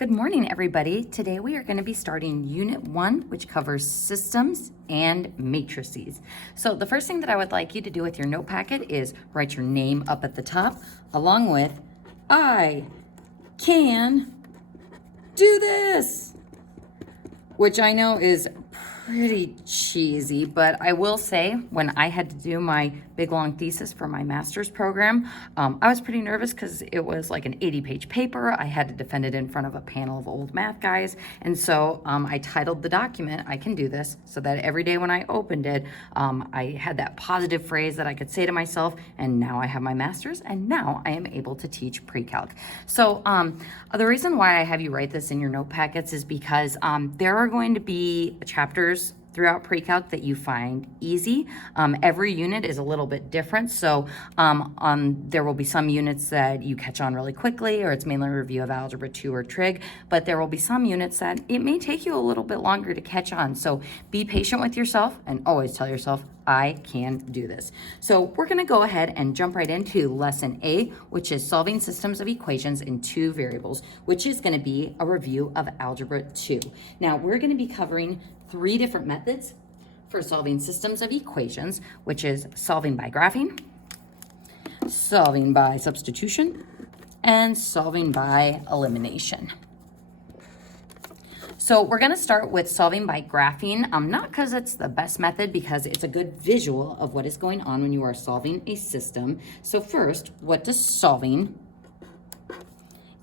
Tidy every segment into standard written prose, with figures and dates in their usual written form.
Good morning, everybody. Today we are going to be starting Unit 1, which covers systems and matrices. So the first thing that I would like you to do with your note packet is write your name up at the top, along with, I can do this, which I know is pretty cheesy, but I will say when I had to do my big long thesis for my master's program, I was pretty nervous because it was like an 80-page paper. I had to defend it in front of a panel of old math guys. And so I titled the document, I Can Do This, so that every day when I opened it, I had that positive phrase that I could say to myself, and now I have my master's, and now I am able to teach pre-calc. So the reason why I have you write this in your note packets is because there are going to be chapters throughout pre-calc that you find easy. Every unit is a little bit different, so there will be some units that you catch on really quickly, or it's mainly a review of Algebra 2 or Trig, but there will be some units that it may take you a little bit longer to catch on. So be patient with yourself and always tell yourself, I can do this. So we're gonna go ahead and jump right into Lesson A, which is solving systems of equations in two variables, which is gonna be a review of Algebra 2. Now we're gonna be covering three different methods for solving systems of equations, which is solving by graphing, solving by substitution, and solving by elimination. So we're going to start with solving by graphing, not because it's the best method, because it's a good visual of what is going on when you are solving a system. So first, what does solving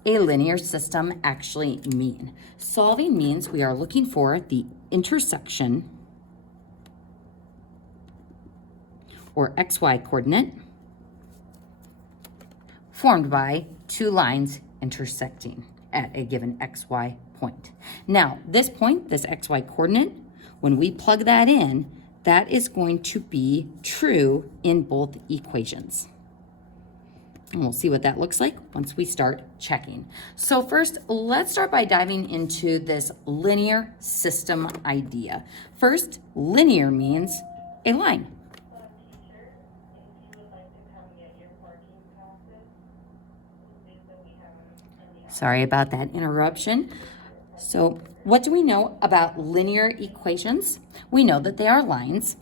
a linear system actually mean? Solving means we are looking for the intersection or XY coordinate formed by two lines intersecting at a given XY point. Now, this point, this XY coordinate, when we plug that in, that is going to be true in both equations. And we'll see what that looks like once we start checking. So first, let's start by diving into this linear system idea. First, linear means a line. Sorry about that interruption. So what do we know about linear equations? We know that they are lines,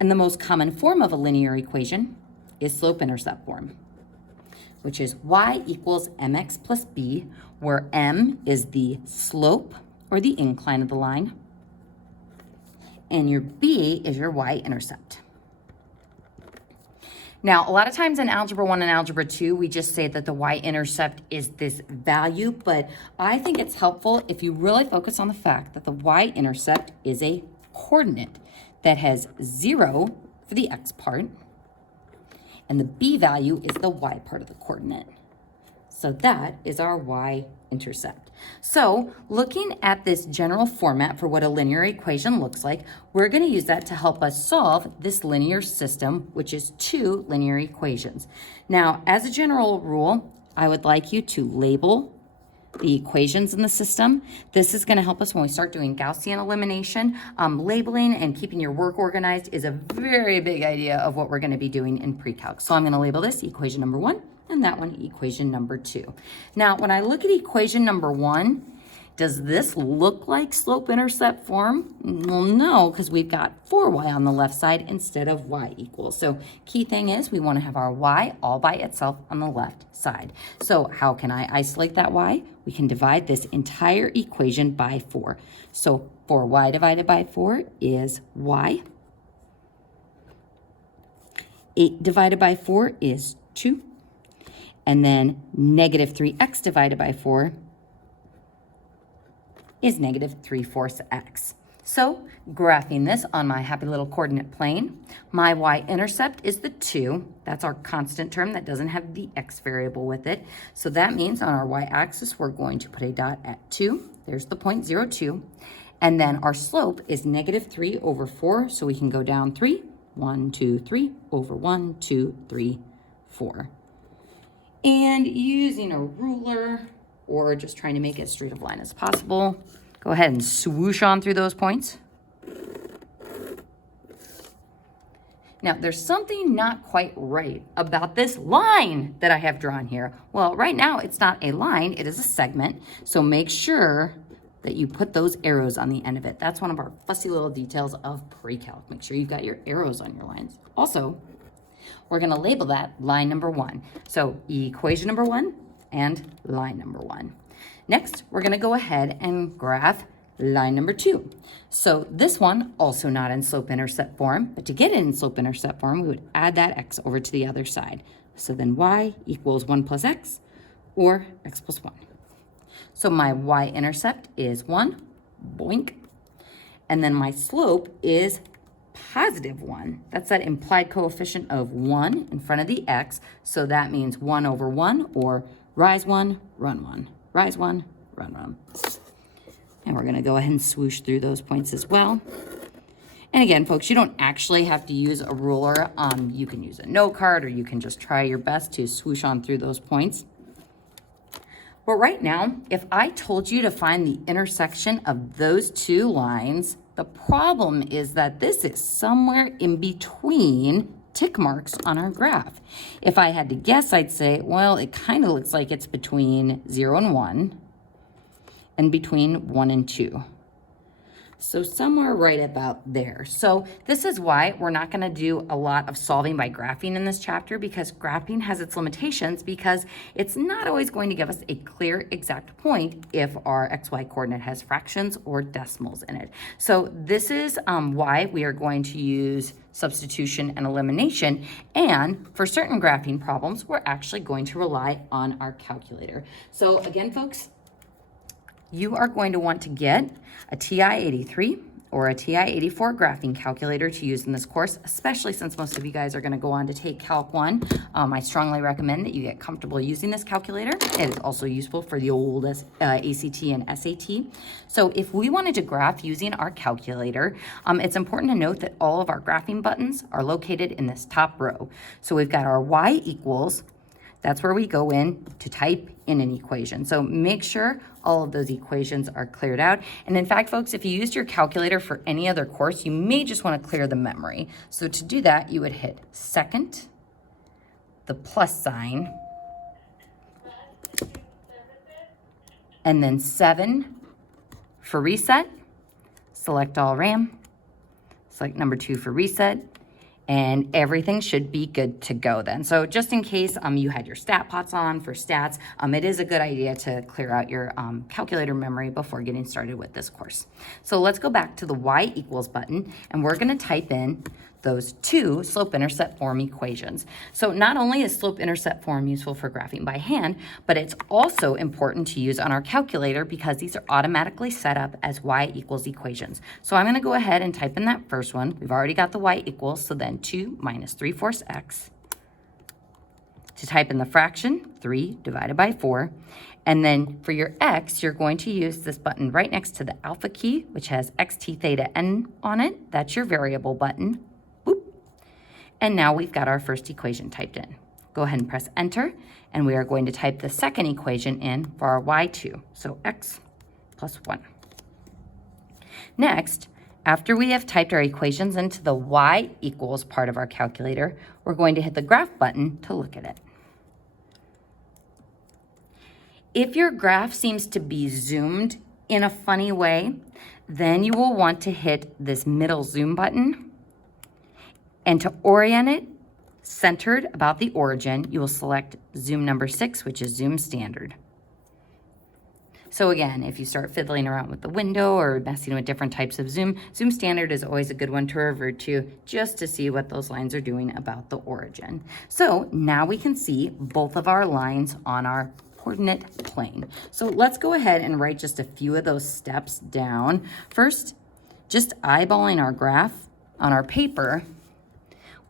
and the most common form of a linear equation is slope-intercept form, which is y equals mx plus b, where m is the slope or the incline of the line, and your b is your y-intercept. Now, a lot of times in Algebra 1 and Algebra 2, we just say that the y-intercept is this value, but I think it's helpful if you really focus on the fact that the y-intercept is a coordinate that has 0 for the x part, and the b value is the y part of the coordinate. So that is our y-intercept. So looking at this general format for what a linear equation looks like, we're going to use that to help us solve this linear system, which is two linear equations. Now, as a general rule, I would like you to label the equations in the system. This is going to help us when we start doing Gaussian elimination. Labeling and keeping your work organized is a very big idea of what we're going to be doing in pre-calc. So I'm going to label this equation number 1 and that one equation number 2. Now, when I look at equation number 1, does this look like slope-intercept form? Well, no, because we've got 4y on the left side instead of y equals. So key thing is we want to have our y all by itself on the left side. So how can I isolate that y? We can divide this entire equation by 4. So 4y divided by 4 is y. 8 divided by 4 is 2. And then negative 3x divided by 4 is negative 3/4 x. So graphing this on my happy little coordinate plane, my y-intercept is the 2. That's our constant term that doesn't have the x variable with it. So that means on our y-axis, we're going to put a dot at 2. There's the point 0, 2. And then our slope is negative 3 over 4. So we can go down 3, 1, 2, 3, over 1, 2, 3, 4. And using a ruler, or just trying to make it as straight of line as possible, go ahead and swoosh on through those points. Now, there's something not quite right about this line that I have drawn here. Well, right now it's not a line, it is a segment. So make sure that you put those arrows on the end of it. That's one of our fussy little details of PreCalc. Make sure you've got your arrows on your lines. Also, we're gonna label that line number 1. So equation number 1 and line number 1. Next, we're gonna go ahead and graph line number 2. So this one, also not in slope-intercept form, but to get it in slope-intercept form, we would add that x over to the other side. So then y equals 1 plus x, or x plus 1. So my y-intercept is 1, boink. And then my slope is positive 1. That's that implied coefficient of 1 in front of the x. So that means 1 over 1, or rise 1, run 1. Rise 1, run 1. And we're gonna go ahead and swoosh through those points as well. And again, folks, you don't actually have to use a ruler. You can use a note card, or you can just try your best to swoosh on through those points. But right now, if I told you to find the intersection of those two lines, the problem is that this is somewhere in between tick marks on our graph. If I had to guess, I'd say, well, it kind of looks like it's between 0 and 1. And between 1 and 2. So somewhere right about there. So this is why we're not gonna do a lot of solving by graphing in this chapter, because graphing has its limitations, because it's not always going to give us a clear exact point if our XY coordinate has fractions or decimals in it. So this is why we are going to use substitution and elimination. And for certain graphing problems, we're actually going to rely on our calculator. So again, folks, you are going to want to get a TI-83 or a TI-84 graphing calculator to use in this course, especially since most of you guys are going to go on to take Calc 1. I strongly recommend that you get comfortable using this calculator. It is also useful for the old ACT and SAT. So if we wanted to graph using our calculator, it's important to note that all of our graphing buttons are located in this top row. So we've got our y equals. That's where we go in to type in an equation. So make sure all of those equations are cleared out. And in fact, folks, if you used your calculator for any other course, you may just want to clear the memory. So to do that, you would hit second, the plus sign, and then 7 for reset. Select all RAM. Select number 2 for reset. And everything should be good to go then. So just in case you had your stat pots on for stats, it is a good idea to clear out your calculator memory before getting started with this course. So let's go back to the y equals button, and we're gonna type in those two slope-intercept form equations. So not only is slope-intercept form useful for graphing by hand, but it's also important to use on our calculator because these are automatically set up as y equals equations. So I'm gonna go ahead and type in that first one. We've already got the y equals, so then 2 minus 3/4 x. To type in the fraction, 3 divided by 4. And then for your x, you're going to use this button right next to the alpha key, which has xt theta n on it. That's your variable button. And now we've got our first equation typed in. Go ahead and press enter, and we are going to type the second equation in for our y2, so x plus 1. Next, after we have typed our equations into the y equals part of our calculator, we're going to hit the graph button to look at it. If your graph seems to be zoomed in a funny way, then you will want to hit this middle zoom button. And to orient it centered about the origin, you will select zoom number 6, which is zoom standard. So again, if you start fiddling around with the window or messing with different types of zoom, zoom standard is always a good one to revert to just to see what those lines are doing about the origin. So now we can see both of our lines on our coordinate plane. So let's go ahead and write just a few of those steps down. First, just eyeballing our graph on our paper,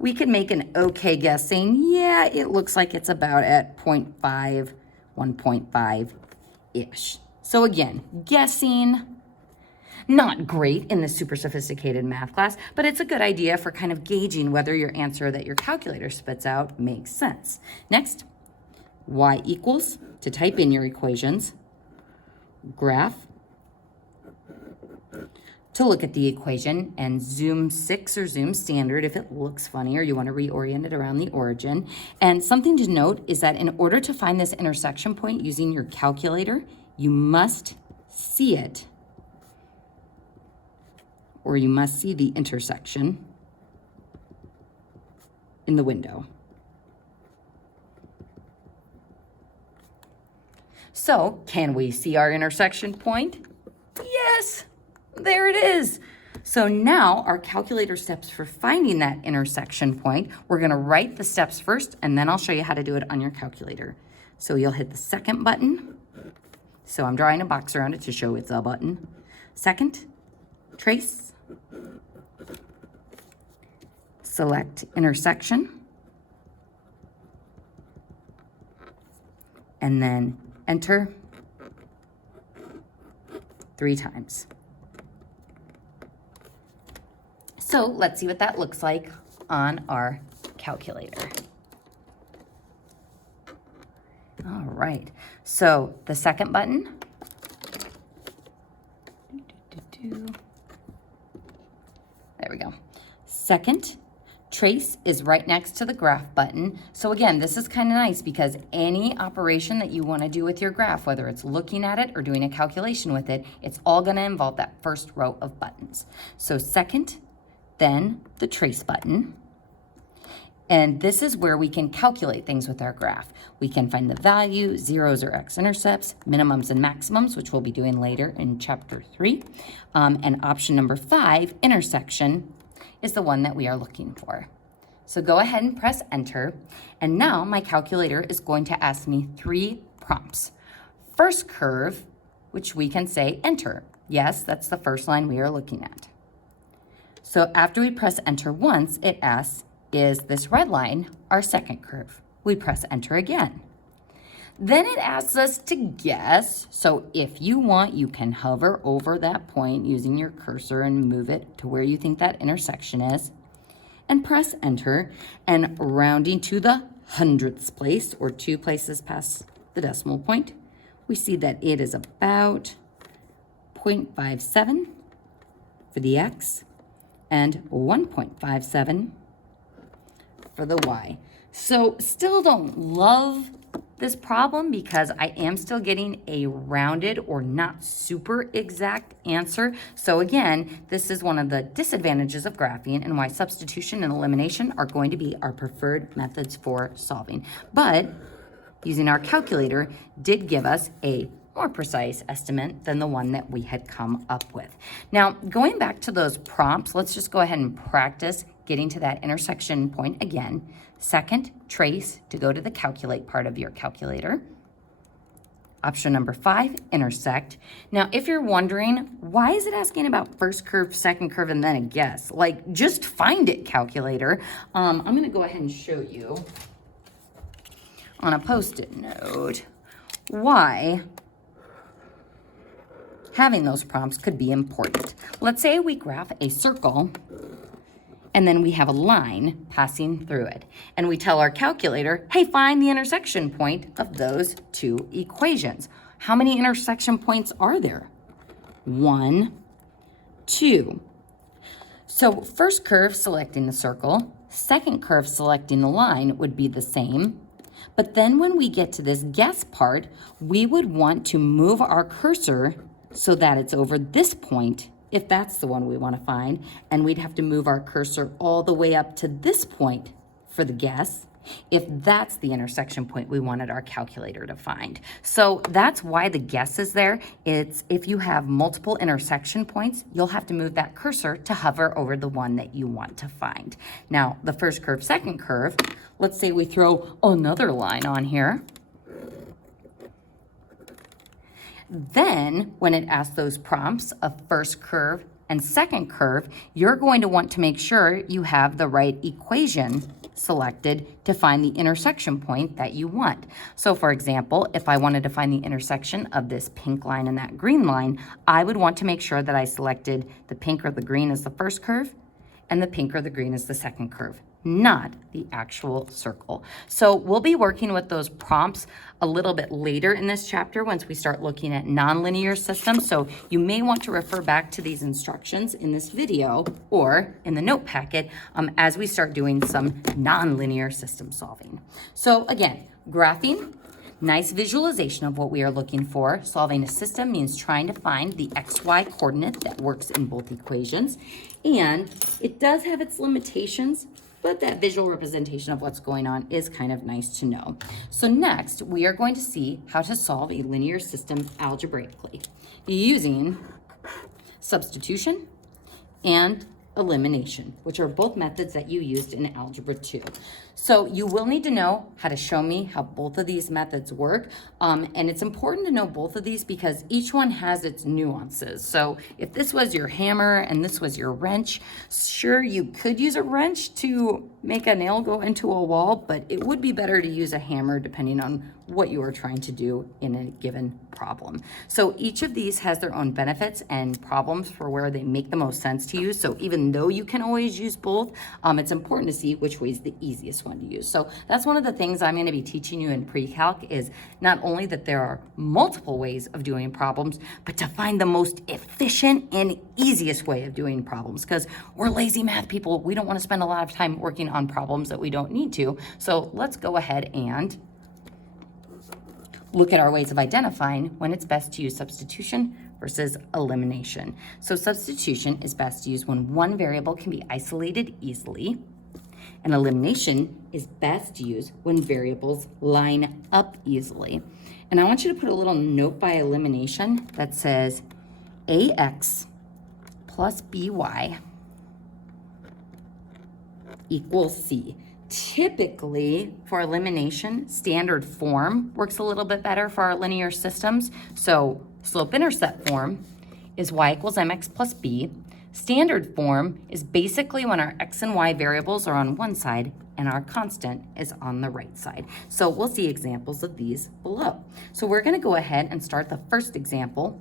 we could make an okay guess saying, yeah, it looks like it's about at 0.5, 1.5-ish. So again, guessing, not great in this super sophisticated math class, but it's a good idea for kind of gauging whether your answer that your calculator spits out makes sense. Next, y equals, to type in your equations, graph, to look at the equation and zoom 6 or zoom standard if it looks funny or you want to reorient it around the origin. And something to note is that in order to find this intersection point using your calculator, you must see it, or you must see the intersection in the window. So, can we see our intersection point? Yes, there it is. So now our calculator steps for finding that intersection point, we're gonna write the steps first, and then I'll show you how to do it on your calculator. So you'll hit the second button. So I'm drawing a box around it to show it's a button. Second, trace, select intersection, and then enter 3 times. So let's see what that looks like on our calculator. All right, so the second button, there we go. Second, trace is right next to the graph button. So again, this is kind of nice because any operation that you want to do with your graph, whether it's looking at it or doing a calculation with it, it's all going to involve that first row of buttons. So second, then the trace button. And this is where we can calculate things with our graph. We can find the value, zeros or x-intercepts, minimums and maximums, which we'll be doing later in chapter 3. And option number 5, intersection, is the one that we are looking for. So go ahead and press enter. And now my calculator is going to ask me 3 prompts. First curve, which we can say enter. Yes, that's the first line we are looking at. So after we press enter once, it asks, is this red line our second curve? We press enter again. Then it asks us to guess. So if you want, you can hover over that point using your cursor and move it to where you think that intersection is and press enter. And rounding to the hundredths place, or 2 places past the decimal point, we see that it is about 0.57 for the x and 1.57 for the y. So still don't love this problem because I am still getting a rounded or not super exact answer. So again, this is one of the disadvantages of graphing and why substitution and elimination are going to be our preferred methods for solving. But using our calculator did give us a more precise estimate than the one that we had come up with. Now, going back to those prompts, let's just go ahead and practice getting to that intersection point again. Second, trace to go to the calculate part of your calculator. Option number 5, intersect. Now, if you're wondering, why is it asking about first curve, second curve, and then a guess? Like, just find it, calculator. I'm gonna go ahead and show you on a Post-it note why having those prompts could be important. Let's say we graph a circle and then we have a line passing through it. And we tell our calculator, hey, find the intersection point of those 2 equations. How many intersection points are there? 1, 2. So first curve selecting the circle, second curve selecting the line would be the same. But then when we get to this guess part, we would want to move our cursor so that it's over this point, if that's the one we want to find, and we'd have to move our cursor all the way up to this point for the guess, if that's the intersection point we wanted our calculator to find. So that's why the guess is there. It's if you have multiple intersection points, you'll have to move that cursor to hover over the one that you want to find. Now, the first curve, second curve, let's say we throw another line on here. Then, when it asks those prompts of first curve and second curve, you're going to want to make sure you have the right equation selected to find the intersection point that you want. So for example, if I wanted to find the intersection of this pink line and that green line, I would want to make sure that I selected the pink or the green as the first curve and the pink or the green as the second curve. not the actual circle. So we'll be working with those prompts a little bit later in this chapter once we start looking at nonlinear systems. So you may want to refer back to these instructions in this video or in the note packet as we start doing some nonlinear system solving. So again, graphing. Nice visualization of what we are looking for. Solving a system means trying to find the XY coordinate that works in both equations. And it does have its limitations, but that visual representation of what's going on is kind of nice to know. So next, we are going to see how to solve a linear system algebraically using substitution and elimination, which are both methods that you used in Algebra 2. So you will need to know how to show me how both of these methods work. And it's important to know both of these because each one has its nuances. So if this was your hammer and this was your wrench, sure, you could use a wrench to make a nail go into a wall, but it would be better to use a hammer depending on what you are trying to do in a given problem. So each of these has their own benefits and problems for where they make the most sense to use. So even though you can always use both, it's important to see which way is the easiest one to use. So that's one of the things I'm going to be teaching you in pre-calc is not only that there are multiple ways of doing problems, but to find the most efficient and easiest way of doing problems, because we're lazy math people. We don't want to spend a lot of time working on problems that we don't need to. So let's go ahead and look at our ways of identifying when it's best to use substitution versus elimination. So substitution is best to use when one variable can be isolated easily, and elimination is best to use when variables line up easily. And I want you to put a little note by elimination that says ax plus by equals c. Typically, for elimination, standard form works a little bit better for our linear systems. So slope-intercept form is y equals mx plus b. Standard form is basically when our x and y variables are on one side and our constant is on the right side. So we'll see examples of these below. So we're going to go ahead and start the first example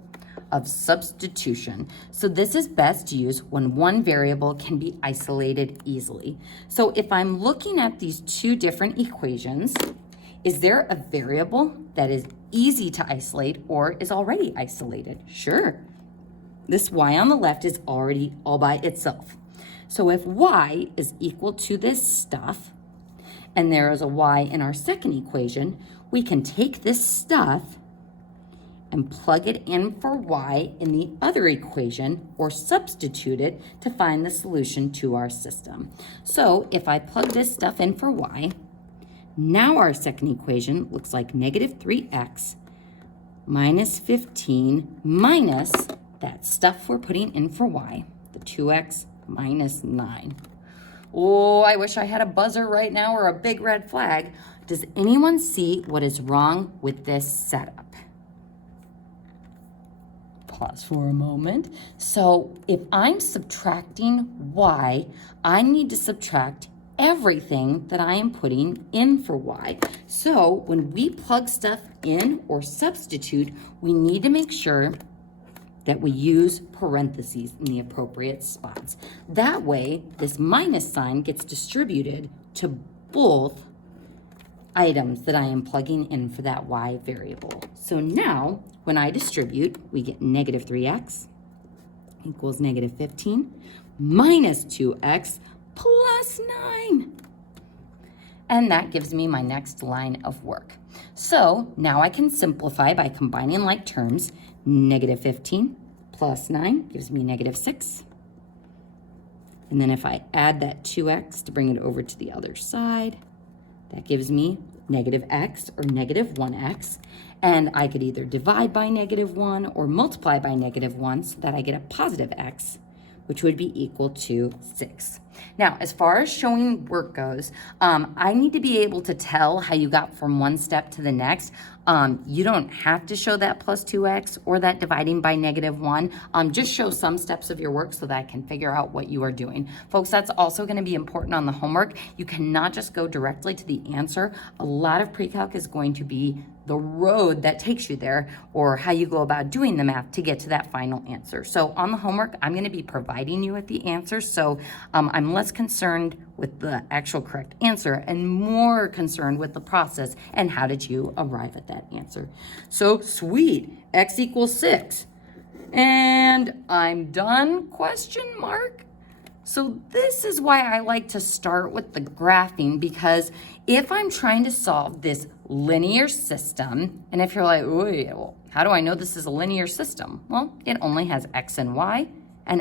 of substitution. So this is best to use when one variable can be isolated easily. So if I'm looking at these two different equations, is there a variable that is easy to isolate or is already isolated? Sure. This y on the left is already all by itself. So if y is equal to this stuff, and there is a y in our second equation, we can take this stuff and plug it in for y in the other equation or substitute it to find the solution to our system. So if I plug this stuff in for y, now our second equation looks like negative 3x minus 15 minus that stuff we're putting in for y, the 2x minus 9. Oh, I wish I had a buzzer right now or a big red flag. Does anyone see what is wrong with this setup? Pause for a moment. So if I'm subtracting y, I need to subtract everything that I am putting in for y. So when we plug stuff in or substitute, we need to make sure that we use parentheses in the appropriate spots. That way, this minus sign gets distributed to both items that I am plugging in for that y variable. So now, when I distribute, we get negative 3x equals negative 15 minus 2x plus 9. And that gives me my next line of work. So now I can simplify by combining like terms. Negative 15 plus 9 gives me negative 6. And then if I add that 2x to bring it over to the other side, that gives me negative x or negative 1x. And I could either divide by negative 1 or multiply by negative 1 so that I get a positive x, which would be equal to 6. Now, as far as showing work goes, I need to be able to tell how you got from one step to the next. You don't have to show that plus 2x or that dividing by negative 1. Just show some steps of your work so that I can figure out what you are doing. Folks, that's also going to be important on the homework. You cannot just go directly to the answer. A lot of pre-calc is going to be the road that takes you there, or how you go about doing the math to get to that final answer. So on the homework, I'm going to be providing you with the answer. So I'm less concerned with the actual correct answer and more concerned with the process and how did you arrive at that answer. So sweet, x equals 6. And I'm done, question mark? So this is why I like to start with the graphing, because if I'm trying to solve this linear system, and if you're like, well, how do I know this is a linear system? Well, it only has x and y in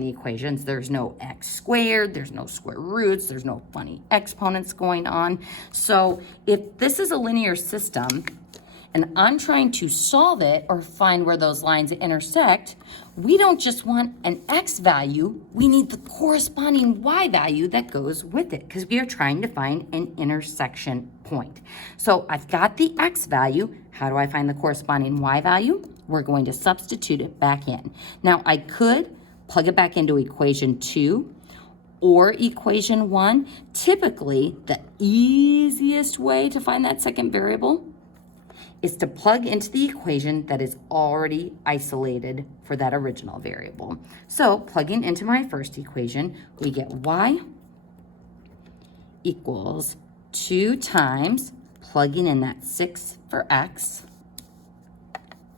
the equations. There's no x squared, there's no square roots, there's no funny exponents going on. So if this is a linear system, and I'm trying to solve it or find where those lines intersect, we don't just want an x value, we need the corresponding y value that goes with it, because we are trying to find an intersection point. So I've got the x value. How do I find the corresponding y value? We're going to substitute it back in. Now I could plug it back into equation 2 or equation 1. Typically, the easiest way to find that second variable is to plug into the equation that is already isolated for that original variable. So plugging into my first equation, we get y equals 2 times, plugging in that 6 for x.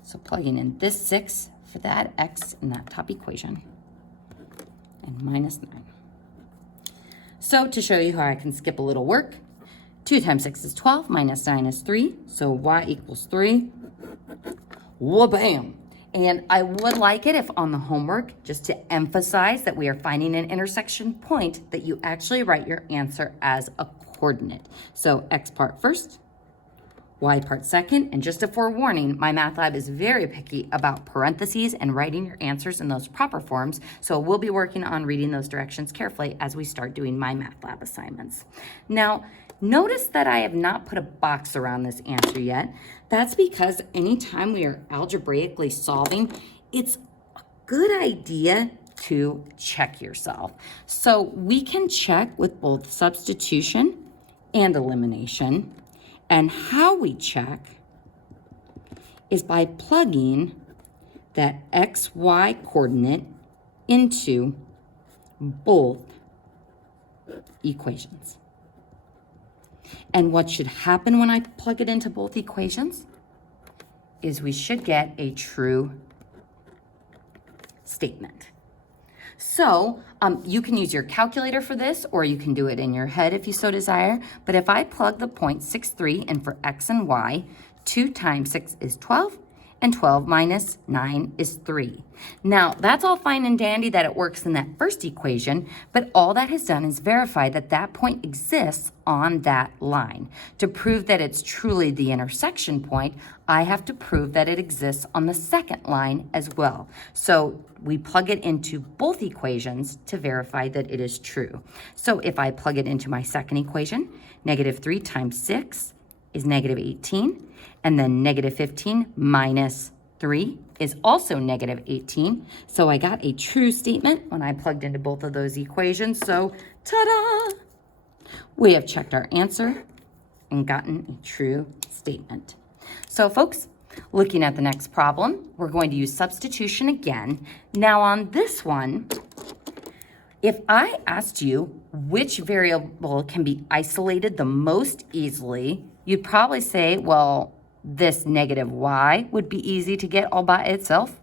So plugging in this 6 for that x in that top equation, and minus 9. So to show you how I can skip a little work, 2 times 6 is 12, minus 9 is 3, so y equals 3. Wha-bam! And I would like it if on the homework, just to emphasize that we are finding an intersection point, that you actually write your answer as a coordinate. So x part first, y part second, and just a forewarning, my math lab is very picky about parentheses and writing your answers in those proper forms, so we'll be working on reading those directions carefully as we start doing my math lab assignments. Now, notice that I have not put a box around this answer yet. That's because anytime we are algebraically solving, it's a good idea to check yourself. So we can check with both substitution and elimination. And how we check is by plugging that xy coordinate into both equations. And what should happen when I plug it into both equations is we should get a true statement. So you can use your calculator for this, or you can do it in your head if you so desire. But if I plug the 0.63 in for x and y, 2 times 6 is 12, and 12 minus 9 is 3. Now, that's all fine and dandy that it works in that first equation, but all that has done is verify that that point exists on that line. To prove that it's truly the intersection point, I have to prove that it exists on the second line as well. So we plug it into both equations to verify that it is true. So if I plug it into my second equation, -3 times 6 is -18. And then -15 minus 3 is also -18. So I got a true statement when I plugged into both of those equations. So ta-da! We have checked our answer and gotten a true statement. So folks, looking at the next problem, we're going to use substitution again. Now on this one, if I asked you which variable can be isolated the most easily, you'd probably say, well, this -y would be easy to get all by itself,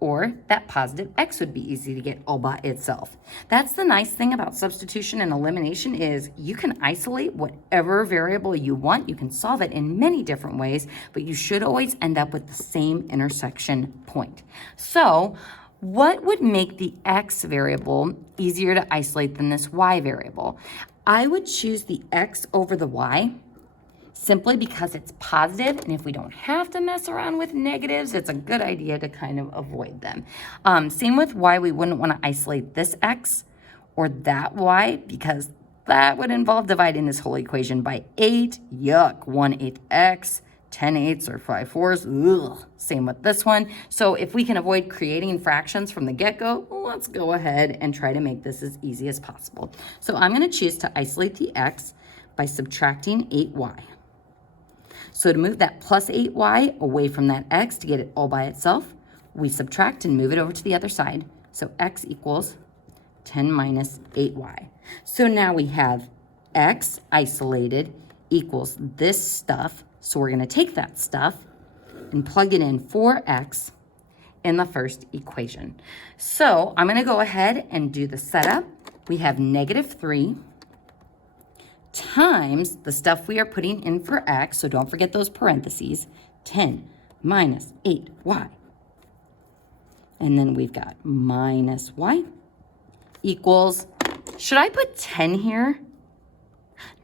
or that positive x would be easy to get all by itself. That's the nice thing about substitution and elimination is you can isolate whatever variable you want. You can solve it in many different ways, but you should always end up with the same intersection point. So what would make the x variable easier to isolate than this y variable? I would choose the x over the y, simply because it's positive, and if we don't have to mess around with negatives, it's a good idea to kind of avoid them. Same with y, we wouldn't want to isolate this x or that y, because that would involve dividing this whole equation by 8. Yuck, 1/8 x, 10/8 or 5/4. Ugh. Same with this one. So if we can avoid creating fractions from the get-go, let's go ahead and try to make this as easy as possible. So I'm going to choose to isolate the x by subtracting 8y. So to move that plus 8y away from that x to get it all by itself, we subtract and move it over to the other side. So x equals 10 minus 8y. So now we have x isolated equals this stuff. So we're going to take that stuff and plug it in for x in the first equation. So I'm going to go ahead and do the setup. We have -3 times the stuff we are putting in for x, so don't forget those parentheses, 10 minus 8y. And then we've got minus y equals, should I put 10 here?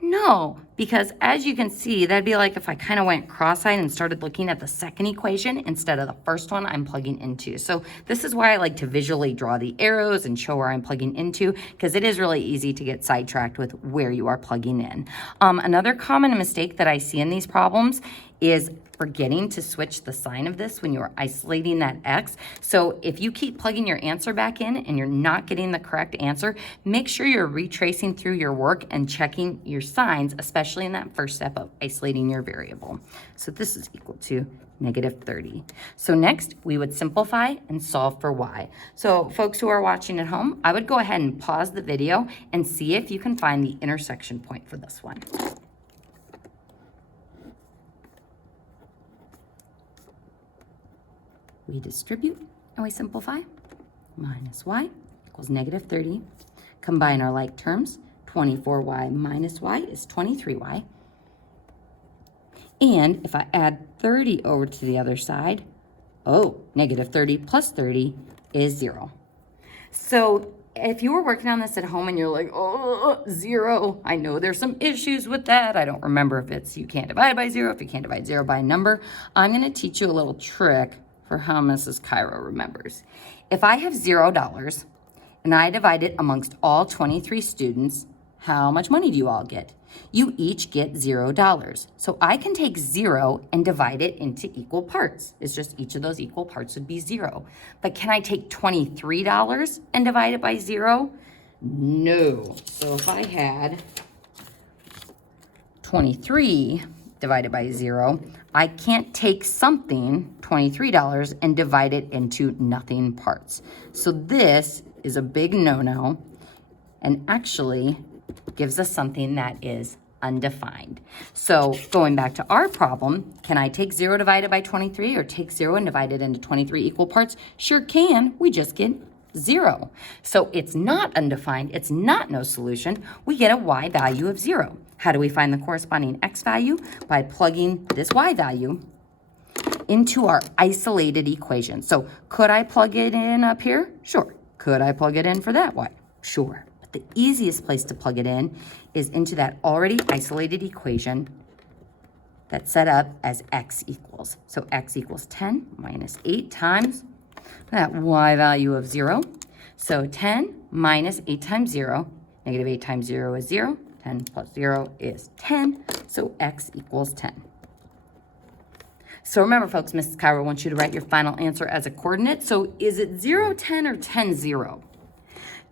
No, because as you can see, that'd be like if I kind of went cross-eyed and started looking at the second equation instead of the first one I'm plugging into. So this is why I like to visually draw the arrows and show where I'm plugging into, because it is really easy to get sidetracked with where you are plugging in. Another common mistake that I see in these problems is forgetting to switch the sign of this when you're isolating that x. So if you keep plugging your answer back in and you're not getting the correct answer, make sure you're retracing through your work and checking your signs, especially in that first step of isolating your variable. So this is equal to -30. So next, we would simplify and solve for y. So folks who are watching at home, I would go ahead and pause the video and see if you can find the intersection point for this one. We distribute and we simplify. Minus y equals -30. Combine our like terms. 24y minus y is 23y. And if I add 30 over to the other side, -30 plus 30 is 0. So if you were working on this at home and you're like, 0, I know there's some issues with that. I don't remember if it's you can't divide by 0, if you can't divide 0 by a number. I'm going to teach you a little trick for how Mrs. Cairo remembers. If I have $0 and I divide it amongst all 23 students, how much money do you all get? You each get $0. So I can take 0 and divide it into equal parts. It's just each of those equal parts would be 0. But can I take $23 and divide it by 0? No. So if I had 23 divided by 0, I can't take something, $23, and divide it into nothing parts. So this is a big no-no and actually gives us something that is undefined. So going back to our problem, can I take 0 divided by 23 or take 0 and divide it into 23 equal parts? Sure can. We just get 0. So it's not undefined. It's not no solution. We get a y value of 0. How do we find the corresponding x value? By plugging this y value into our isolated equation. So could I plug it in up here? Sure. Could I plug it in for that y? Sure. But the easiest place to plug it in is into that already isolated equation that's set up as x equals. So x equals 10 minus 8 times that y value of 0. So 10 minus 8 times 0, -8 times 0 is 0. 10 plus 0 is 10, so x equals 10. So remember, folks, Mrs. Cairo wants you to write your final answer as a coordinate. So is it 0, 10, or 10, 0?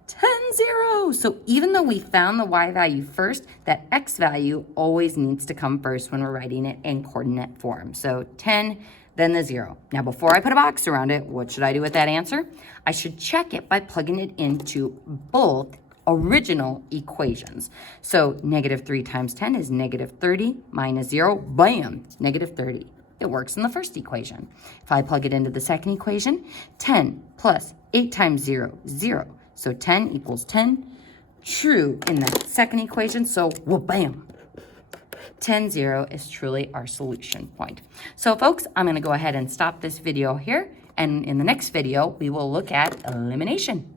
10, 0. So even though we found the y value first, that x value always needs to come first when we're writing it in coordinate form. So 10, then the 0. Now, before I put a box around it, what should I do with that answer? I should check it by plugging it into both original equations. So -3 times 10 is -30 minus 0, bam, -30. It works in the first equation. If I plug it into the second equation, 10 plus 8 times 0, 0. So 10 equals 10, true in that second equation, so well, bam. 10, 0 is truly our solution point. So folks, I'm gonna go ahead and stop this video here, and in the next video, we will look at elimination.